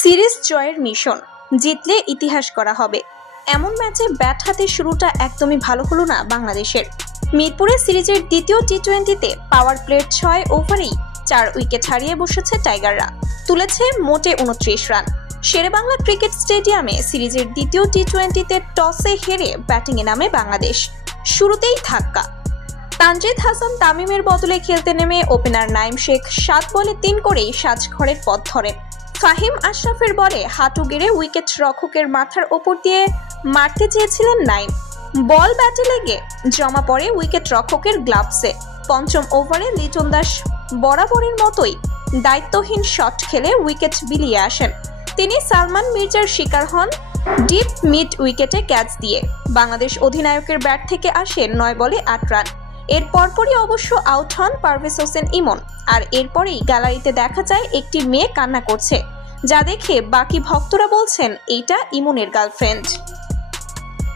Series জয়ের mission. জিতলে ইতিহাস করা হবে। এমন ম্যাচে ব্যাট হাতে শুরুটা একদমই ভালো হলো না বাংলাদেশের। মিরপুরে সিরিজের দ্বিতীয় টি টোয়েন্টিতে পাওয়ার প্লেট ছয় ওভারেই চার উইকেট হারিয়ে বসেছে টাইগাররা। তুলেছে মোটে উনত্রিশ রান। শেরেবাংলা ক্রিকেট স্টেডিয়ামে সিরিজের দ্বিতীয় টি টোয়েন্টিতে টসে হেরে ব্যাটিংয়ে নামে বাংলাদেশ। শুরুতেই ধাক্কা। তানজিদ হাসান তামিমের বদলে খেলতে নেমে ওপেনার নাইম শেখ সাত বলে তিন করেই সাজঘরের পথ ধরেন। ফাহিম আশরাফের বলে হাঁটু গেড়ে উইকেট রক্ষকের মাথার ওপর দিয়ে মারতে চেয়েছিলেন নাইম। বল ব্যাটে লেগে জমা পড়ে উইকেট রক্ষকের গ্লাভসে। পঞ্চম ওভারে লিটন দাস বরাবরের মতোই দায়িত্বহীন শট খেলে উইকেট বিলিয়ে আসেন। তিনি সালমান মির্জার শিকার হন ডিপ মিড উইকেটে ক্যাচ দিয়ে। বাংলাদেশ অধিনায়কের ব্যাট থেকে আসে নয় বলে আট রান। এর পরপরই অবশ্য আউট হন পারভেজ হোসেন ইমন। আর এরপরেই গ্যালারিতে দেখা যায় একটি মেয়ে কান্না করছে। যা দেখে বাকি ভক্তরা বলছেন এইটা ইমনের গার্লফ্রেন্ড